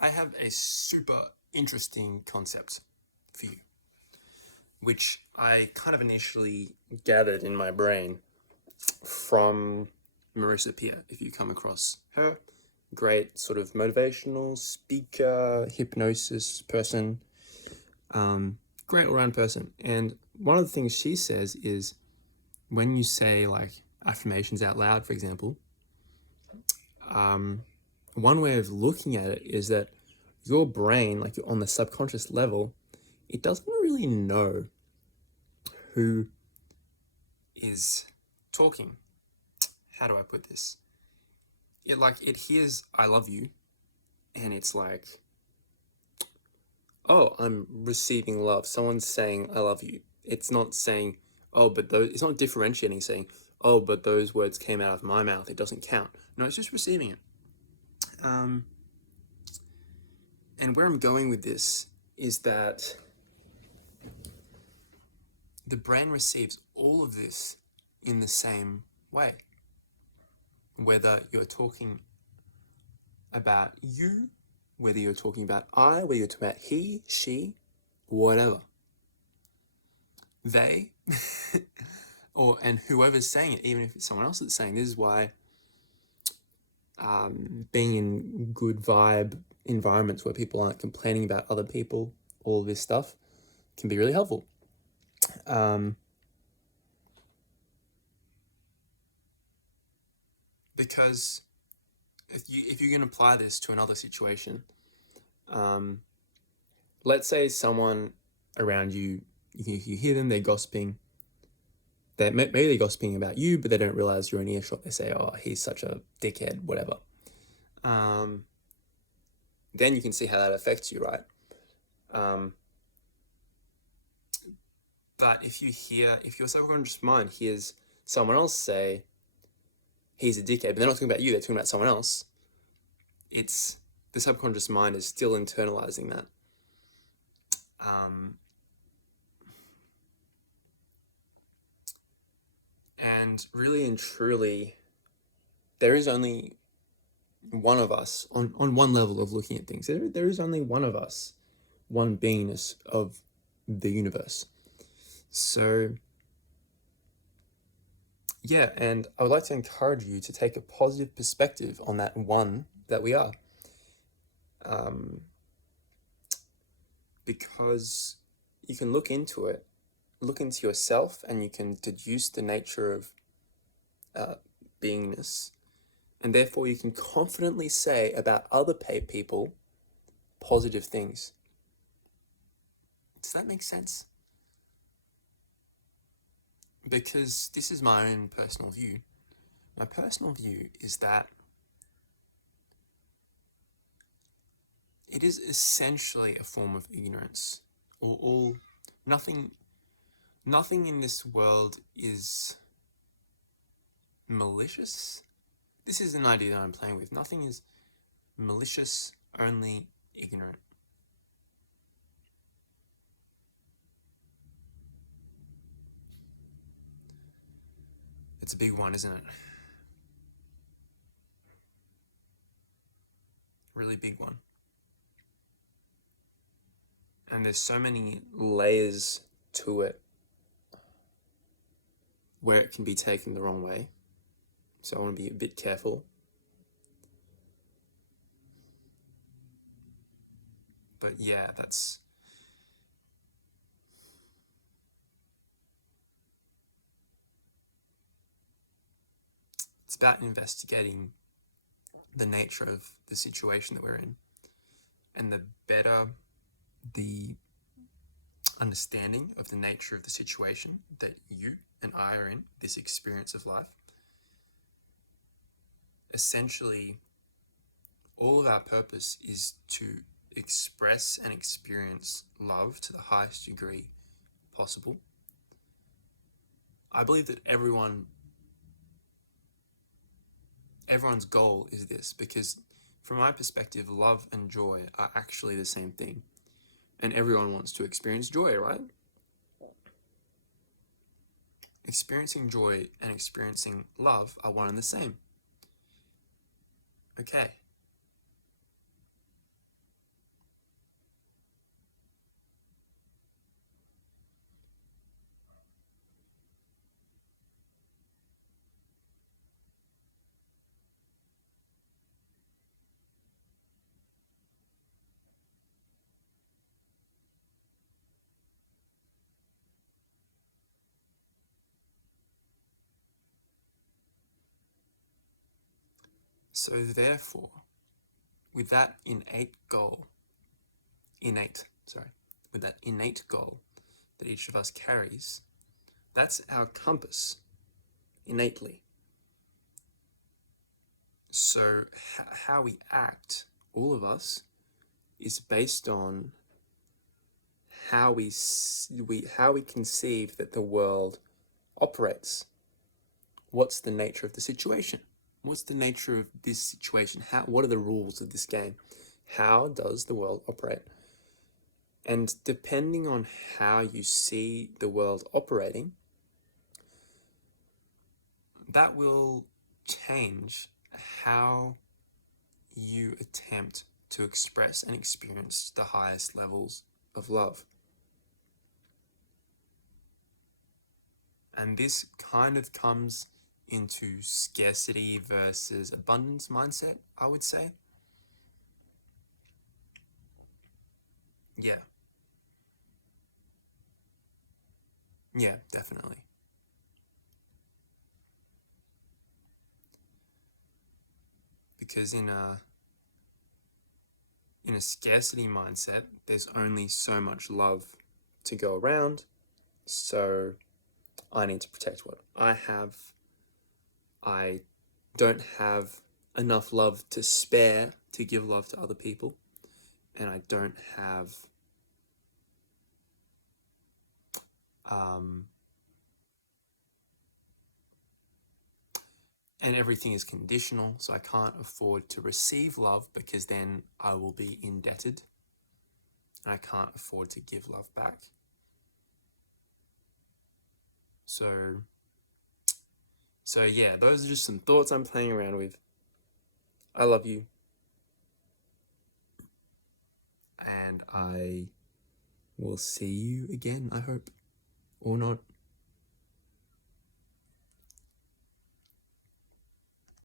I have a super interesting concept for you, which I kind of initially gathered in my brain from Marissa Peer. If you come across her, great sort of motivational speaker, hypnosis person, great all-round person. And one of the things she says is when you say like affirmations out loud, for example, one way of looking at it is that your brain, like on the subconscious level, it doesn't really know who is talking. How do I put this? It hears "I love you," and it's like, oh, I'm receiving love. Someone's saying "I love you." It's not saying, oh, but those. It's not differentiating, saying, oh, but those words came out of my mouth. It doesn't count. No, it's just receiving it. And where I'm going with this is that the brain receives all of this in the same way. Whether you're talking about you, whether you're talking about I, whether you're talking about he, she, whatever. They, and whoever's saying it, even if it's someone else that's saying, this is why being in good vibe environments where people aren't complaining about other people, all this stuff, can be really helpful. Because if you can apply this to another situation, let's say someone around you, you hear them, they're gossiping. Maybe they're gossiping about you, but they don't realize you're in earshot. They say, oh, he's such a dickhead, whatever. Then you can see how that affects you, right? But if your subconscious mind hears someone else say, he's a dickhead, but they're not talking about you, they're talking about someone else, the subconscious mind is still internalizing that. And really and truly, there is only one of us on one level of looking at things. There is only one of us, one beingness of the universe. So, yeah, and I would like to encourage you to take a positive perspective on that one that we are. Because you can look into it, look into yourself, and you can deduce the nature of beingness, and therefore you can confidently say about other people positive things. Does that make sense? Because this is my own personal view. My personal view is that it is essentially a form of ignorance, or nothing in this world is malicious. This is an idea that I'm playing with. Nothing is malicious, only ignorant. It's a big one, isn't it? Really big one. And there's so many layers to it where it can be taken the wrong way. So I want to be a bit careful. But yeah, it's about investigating the nature of the situation that we're in. And the better the understanding of the nature of the situation that you and I are in, this experience of life, essentially all of our purpose is to express and experience love to the highest degree possible. I believe that everyone's goal is this, because from my perspective, love and joy are actually the same thing. And everyone wants to experience joy, right? Experiencing joy and experiencing love are one and the same. Okay. So therefore, with that innate goal that each of us carries, that's our compass innately. So how we act, all of us, is based on how we conceive that the world operates. What's the nature of the situation? What's the nature of this situation? What are the rules of this game? How does the world operate? And depending on how you see the world operating, that will change how you attempt to express and experience the highest levels of love. And this kind of comes into scarcity versus abundance mindset, I would say. Yeah, definitely. Because in a scarcity mindset, there's only so much love to go around, so I need to protect what I have. I don't have enough love to spare to give love to other people, and I don't have and everything is conditional, so I can't afford to receive love because then I will be indebted and I can't afford to give love back. So yeah, those are just some thoughts I'm playing around with. I love you. And I will see you again, I hope. Or not.